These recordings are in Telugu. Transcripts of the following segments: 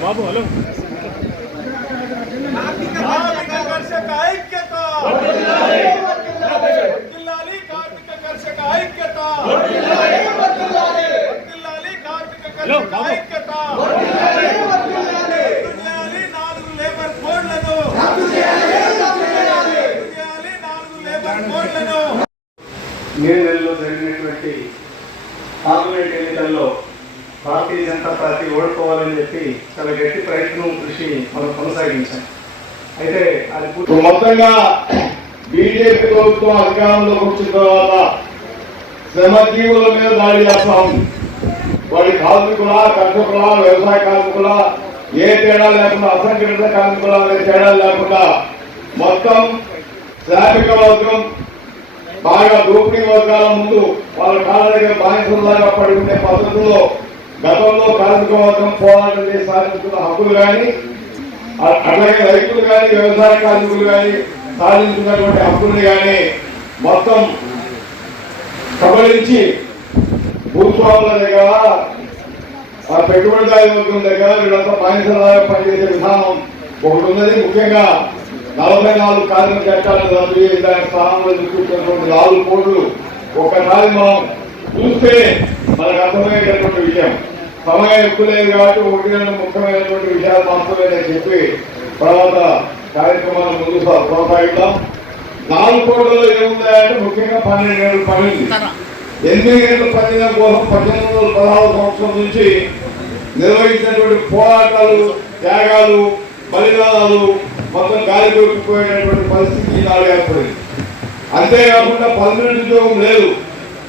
బాబు హలో మే నెలలో జరిగినటువంటి పార్లమెంట్ ఎన్నికల్లో భారతీయ జనతా పార్టీ ఓడిపోవాలని చెప్పి చాలా గట్టి ప్రయత్నం కృషి మనం కొనసాగించాం. అయితే అది మొత్తంగా బీజేపీ ప్రభుత్వం అధికారంలోకి వచ్చిన తర్వాత శ్రమజీవుల మీద దాడి చేస్తా. ఉంది వాడి కార్మికుల కర్షకుల వ్యవసాయ కార్మికుల ఏ తేడా లేకుండా అసంఘటిత కార్మికుల తేడా లేకుండా మొత్తం శ్రామిక వర్గం బాగా దోపిడీ వర్గాల ముందు వాళ్ళ కాళ్ళ దగ్గర బానిసలాగా పడి ఉండే పద్ధతుల్లో గతంలో కార్మిక వర్గం పోరాటం చేసి సాధించుకున్న హక్కులు కానీ అ- అట్లాగే రైతులు కానీ వ్యవసాయ కార్మికులు కానీ సాధించుకున్నటువంటి హక్కుల్ని కానీ మొత్తం కబలించి భూస్వాముల దగ్గర ఆ పెట్టుబడిదారు వర్గం దగ్గర వీళ్ళంతా బానిసలాగా పనిచేసే విధానం ఒకటి ఉన్నది. ముఖ్యంగా నలభై నాలుగు కార్మిక చట్టాలను రద్దు చేసి దాని స్థానంలో చూపించినటువంటి నాలుగు కోట్లు ఒక్కసారి మనం చూస్తే మనకు అర్థమయ్యేటటువంటి విషయం. సమయం ఎక్కువ లేదు కాబట్టి ఒకటి రెండు ముఖ్యమైనటువంటి విషయాలు మాత్రమే నేను చెప్పి తర్వాత కార్యక్రమాన్ని ముందు సా- కొనసాగిద్దాం నాలుగు కోట్లలో ఏముందంటే ముఖ్యంగా పన్నెండు ఏళ్ళు పన్నెండు ఎనిమిది ఏళ్ళ పన్నెండు కోసం పద్దెనిమిది వందల పదహారు సంవత్సరం నుంచి నిర్వహించినటువంటి పోరాటాలు త్యాగాలు బలిదానాలు మొత్తం గాలి కొట్టుకుపోయేటటువంటి పరిస్థితి ఈనాడు ఏర్పడింది. అంతేకాకుండా పర్మనెంట్ ఉద్యోగం లేదు.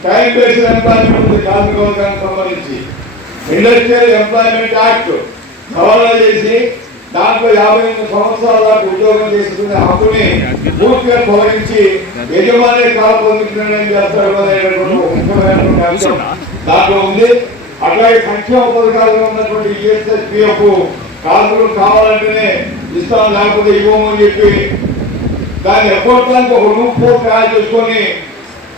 టైం బేస్డ్ ఎంప్లాయ్మెంట్ కార్మిక వర్గానికి ఇండస్ట్రియల్ ఎంప్లాయ్మెంట్ యాక్ట్ సవరణ చేసి దాంట్లో యాభై ఎనిమిది సంవత్సరాల దాకా ఉద్యోగం చేసుకునే హక్కుని పూర్తిగా తొలగించి యజమాని కాల పొందిక చేస్తారు దాంట్లో ఉంది. అట్లాగే సంక్షేమ పథకాలుగా ఉన్నటువంటి ఈఎస్ఎస్పిఎఫ్ కార్డులు కావాలంటేనే ఇస్తాం లేకపోతే ఇవ్వమని చెప్పి దాన్ని ఎప్పటిదానికి ఒక రూప్ ఫోర్ తయారు చేసుకొని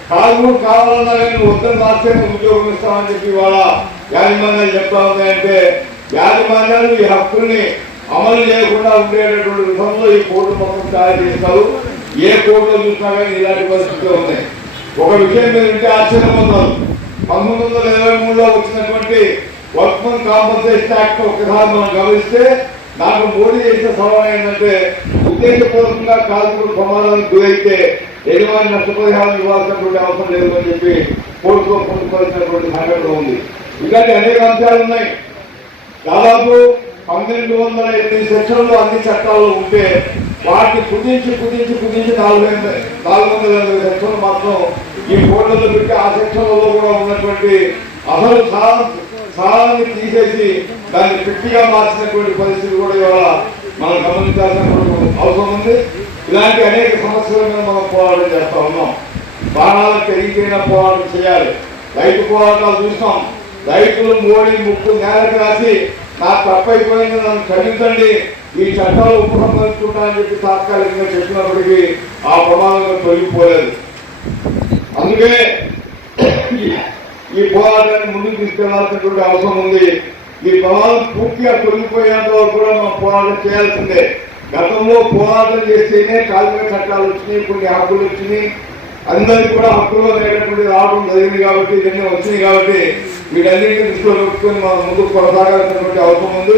కార్డులు కావాలన్నా కానీ వద్దని రాస్తే ఉద్యోగం ఇస్తామని చెప్పి వాళ్ళ యాజమాన్యాలు చెప్తా ఉన్నాయంటే యాజమాన్యాలు ఈ హక్కుల్ని అమలు చేయకుండా ఉండేటటువంటి విధంలో ఈ కోర్టు మొత్తం తయారు చేస్తారు ఏ కోర్టులో చూసినా కానీ ఇలాంటి పరిస్థితులు ఉన్నాయి. ఒక విషయం మీరు వింటే ఆశ్చర్యం అవుతారు. పంతొమ్మిది వందల ఇరవై మూడులో వచ్చినటువంటి వర్క్మెన్ కాంపన్సేషన్ యాక్ట్ ఒకసారి మనం గమనిస్తే నాకు మోడీ చేసిన సవరణ ఏంటంటే ఉద్దేశపూర్వకంగా కార్మికులు ప్రమాదానికి గురైతే యజమాని నష్టపరిహారం ఇవ్వాల్సినటువంటి అవసరం లేదు అని చెప్పి కోర్టులో పొందుకోవాల్సినటువంటి సంఘటన ఉంది. ఇలాంటి అనేక అంశాలు ఉన్నాయి. దాదాపు పన్నెండు వందల ఎనిమిది సెక్షన్లు అన్ని చట్టాలు ఉంటే వాటిని కుదించి కుదించి కుదించి నాలుగు నాలుగు వందల ఎనభై సెక్షన్లు మాత్రం ఈ కోడ్లలో పెట్టి ఆ సెక్షన్లలో కూడా ఉన్నటువంటి అసలు సారాన్ని తీసేసి దాన్ని పిట్టిగా మార్చినటువంటి పరిస్థితి కూడా ఇవాళ మనం గమనించాల్సినటువంటి అవసరం ఉంది. ఇలాంటి అనేక సమస్యల మీద మనం పోరాటం చేస్తా ఉన్నాం. బాణాలకు తెగిపోయిన పోరాటం చేయాలి. రైతు పోరాటాలు చూస్తాం. రైతులు మోడీ ముక్కు నేలకు రాసి నాకు తప్పైపోయింది నన్ను క్షమించండి ఈ చట్టాలు ఉపసంహరించుకుంటా అని చెప్పి తాత్కాలికంగా చెప్పినప్పటికీ ఆ ప్రమాదం తొలగిపోలేదు. అందుకే ఈ- పోరాటాన్ని ముందుకు తీసుకెళ్ళాల్సినటువంటి అవసరం ఉంది. ఈ ప్రమాదం పూర్తిగా తొలగిపోయేంత వరకు కూడా మనం పోరాటం చేయాల్సిందే. గతంలో పోరాటం చేస్తేనే కార్మిక చట్టాలు వచ్చినాయి కొన్ని హక్కులు వచ్చినాయి. అందరికీ కూడా హక్కులు అనేటటువంటి రావడం జరిగింది కాబట్టి ఇవన్నీ వచ్చినాయి కాబట్టి వీటన్నింటినీ దృష్టిలో పెట్టుకొని మనం ముందుకు కొనసాగాల్సినటువంటి అవసరం ఉంది.